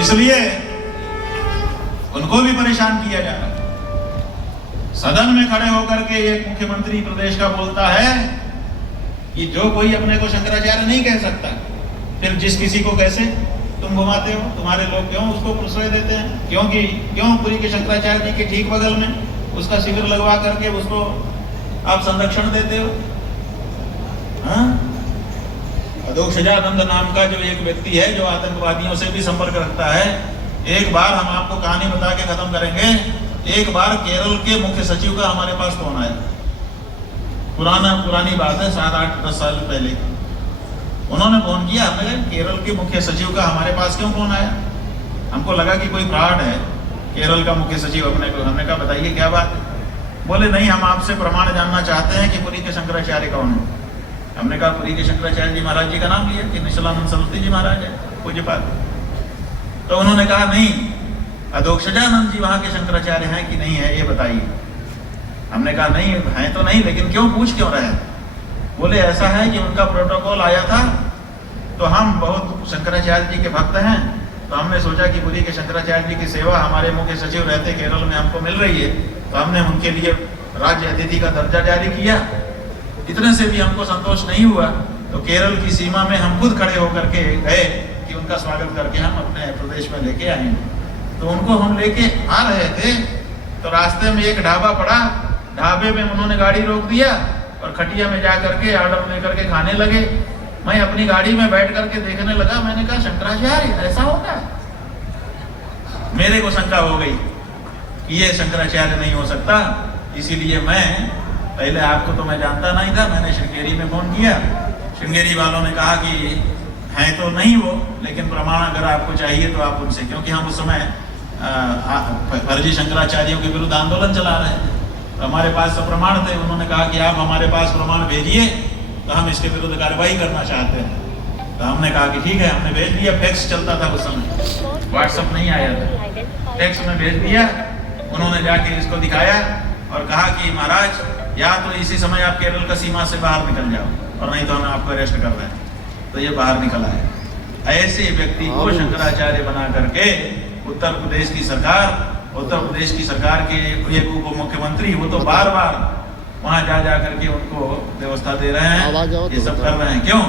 इसलिए उनको भी परेशान किया जा रहा है। सदन में खड़े होकर के एक मुख्यमंत्री प्रदेश का बोलता है कि जो कोई अपने को शंकराचार्य नहीं कह सकता, फिर जिस किसी को कैसे तुम घुमाते हो, तुम्हारे लोग क्यों उसको प्रश्रय देते हैं? क्यों पुरी के शंकराचार्य जी के ठीक बगल में उसका शिविर लगवा करके उसको आप संरक्षण देते हो? हाँ? अधोक्षजानंद नाम का जो एक व्यक्ति है जो आतंकवादियों से भी संपर्क रखता है, एक बार हम आपको कहानी बता के खत्म करेंगे। एक बार केरल के मुख्य सचिव का हमारे पास फोन आया, पुरानी बात है, 7, 8, 10 साल पहले। उन्होंने फोन किया, हमने केरल के मुख्य सचिव का हमारे पास क्यों फोन आया? हमको लगा कि कोई फ्रॉड है, केरल का मुख्य सचिव अपने को। हमने कहा बताइए क्या बात है? बोले नहीं, हम आपसे प्रमाण जानना चाहते हैं कि पुरी के शंकराचार्य कौन है। हमने कहा पुरी के शंकराचार्य जी महाराज जी का नाम लिया कि निश्चलानंद सरस्वती जी महाराज है पूज्यपाद। तो उन्होंने कहा नहीं, अधोक्षजानंद जी वहां के शंकराचार्य हैं कि नहीं है, ये बताइए। हमने कहा नहीं है तो नहीं, लेकिन क्यों पूछ क्यों रहे? बोले ऐसा है कि उनका प्रोटोकॉल आया था, तो हम बहुत शंकराचार्य जी के भक्त हैं, तो हमने सोचा कि पुरी के शंकराचार्य जी की सेवा हमारे मुख्य सचिव रहते केरल में हमको मिल रही है, तो हमने उनके लिए राज्य अतिथि का दर्जा जारी किया। इतने से भी हमको संतोष नहीं हुआ, तो केरल की सीमा में हम खुद खड़े होकर के गए कि उनका स्वागत करके हम अपने प्रदेश में लेके आए। तो उनको हम लेके आ रहे थे, तो रास्ते में एक ढाबा पड़ा, ढाबे में उन्होंने गाड़ी रोक दिया और खटिया में जा करके ऑर्डर लेकर के खाने लगे। मैं अपनी गाड़ी में बैठ करके देखने लगा, मैंने कहा शंकराचार्य ऐसा होता है? मेरे को शंका हो गई कि ये शंकराचार्य नहीं हो सकता। इसीलिए मैं पहले आपको तो मैं जानता नहीं था, मैंने श्रृंगेरी में फोन किया। श्रृंगेरी वालों ने कहा कि हैं तो नहीं वो, लेकिन प्रमाण अगर आपको चाहिए तो आप उनसे, क्योंकि हम उस समय फर्जी शंकराचार्यों के विरुद्ध आंदोलन चला रहे हैं, तो हमारे पास सब प्रमाण थे। उन्होंने कहा कि आप हमारे पास प्रमाण भेजिए, तो हम इसके विरुद्ध कार्रवाई करना चाहते हैं। तो हमने कहा कि ठीक है, हमने भेज दिया। फैक्स चलता था उस समय, व्हाट्सएप नहीं आया था, फैक्स में भेज दिया। उन्होंने जाके इसको दिखाया और कहा कि महाराज या तो इसी समय आप केरल का सीमा से बाहर निकल जाओ, और नहीं तो हम आपको अरेस्ट कर रहे हैं। तो ये बाहर निकल आया। ऐसे व्यक्ति को शंकराचार्य बना करके उत्तर प्रदेश की सरकार के एक उप मुख्यमंत्री, वो तो बार बार वहां जा करके उनको व्यवस्था दे रहे हैं, ये सब कर रहे हैं। क्यों?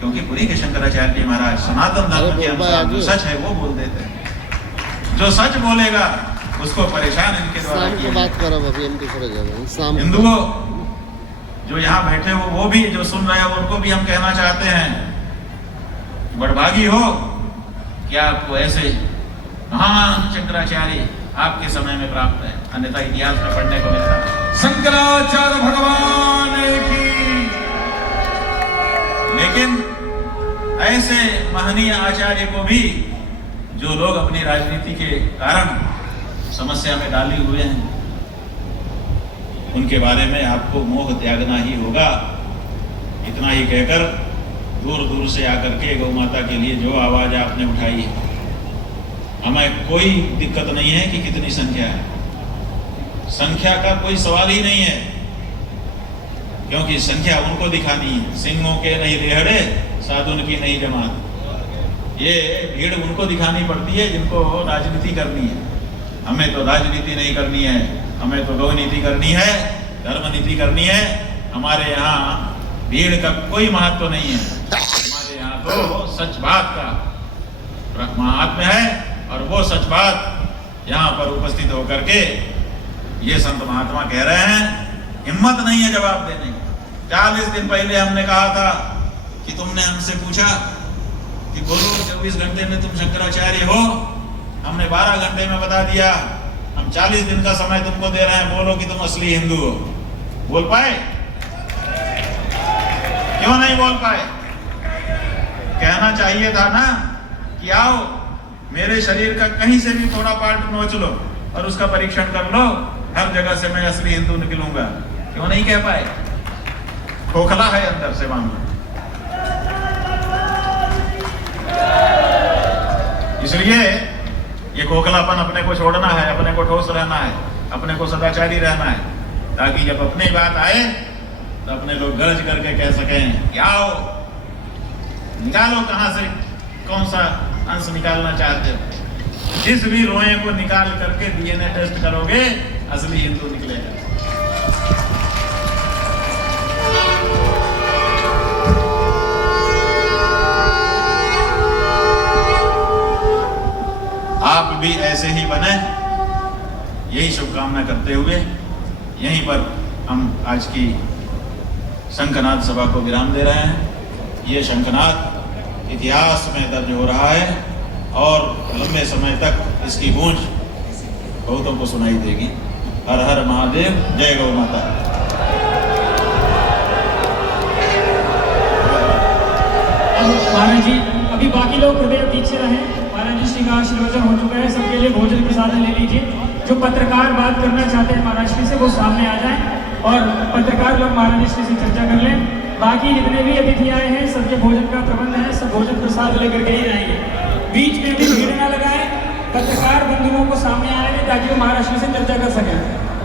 क्योंकि पुरी के शंकराचार्य जी महाराज सनातन धर्म के अनुसार जो सच है वो बोल देते हैं। जो सच बोलेगा उसको परेशान इनके द्वारा किया। हिंदुओं जो यहाँ बैठे हो, वो भी जो सुन रहे हो, उनको भी हम कहना चाहते हैं, बड़भागी हो कि आपको ऐसे महान शंकराचार्य आपके समय में प्राप्त है, अन्यथा इतिहास में पढ़ने को मिलता है। शंकराचार्य भगवान की। लेकिन ऐसे महनीय आचार्य को भी जो लोग अपनी राजनीति के कारण समस्या में डाले हुए हैं, उनके बारे में आपको मोह त्यागना ही होगा। इतना ही कहकर दूर दूर से आकर के गौ माता के लिए जो आवाज आपने उठाई है, हमें कोई दिक्कत नहीं है कि कितनी संख्या है। संख्या का कोई सवाल ही नहीं है, क्योंकि संख्या उनको दिखानी है। सिंहों के नहीं रेहड़े, साधुन की नहीं जमात। ये भीड़ उनको दिखानी पड़ती है जिनको राजनीति करनी है। हमें तो राजनीति नहीं करनी है, हमें तो गौ नीति करनी है, धर्म नीति करनी है। हमारे यहाँ भीड़ का कोई महत्व नहीं है। हमारे यहाँ तो सच बात का महात्म्य है, और वो सच बात यहाँ पर उपस्थित होकर के ये संत महात्मा कह रहे हैं। हिम्मत नहीं है जवाब देने की। 40 दिन पहले हमने कहा था कि तुमने हमसे पूछा कि बोलो 24 घंटे में तुम शंकराचार्य हो, हमने 12 घंटे में बता दिया। हम 40 दिन का समय तुमको दे रहे हैं, बोलो कि तुम असली हिंदू हो। बोल पाए? क्यों नहीं बोल पाए? कहना चाहिए था ना कि आओ मेरे शरीर का कहीं से भी थोड़ा पार्ट नोच लो और उसका परीक्षण कर लो, हर जगह से मैं असली हिंदू निकलूंगा। क्यों नहीं कह पाए? खोखला है अंदर से मामला। इसलिए ये खोखलापन अपने को छोड़ना है, अपने को ठोस रहना है, अपने को सदाचारी रहना है, ताकि जब अपनी बात आए तो अपने लोग गरज करके कह सकें कि आओ निकालो कहां से कौन सा अंश निकालना चाहते हो। जिस भी रोए को निकाल करके डीएनए टेस्ट करोगे असली हिंदू निकलेगा। आप भी ऐसे ही बने, यही शुभकामना करते हुए यहीं पर हम आज की शंखनाद सभा को विराम दे रहे हैं। ये शंखनाद इतिहास में दर्ज हो रहा है और लंबे समय तक इसकी गूंज बहुतों को सुनाई देगी। हर हर महादेव, जय गौ माता। महाराज जी अभी बाकी लोग हृदय पीछे रहे। महाराज जी श्री का आशीर्वचन हो चुका है, सबके लिए भोजन प्रसाद ले लीजिए। जो पत्रकार बात करना चाहते हैं महाराष्ट्र से वो सामने आ जाएं और पत्रकार लोग महाराष्ट्र से चर्चा कर लें। बाकी जितने भी अतिथि आए हैं सबके भोजन का प्रबंध है, सब भोजन प्रसाद लेकर के ही रहेंगे। बीच में भी भीड़ ना लगाए, पत्रकार बंधुओं को सामने आने दें ताकि वो महाराष्ट्र से चर्चा कर सकें।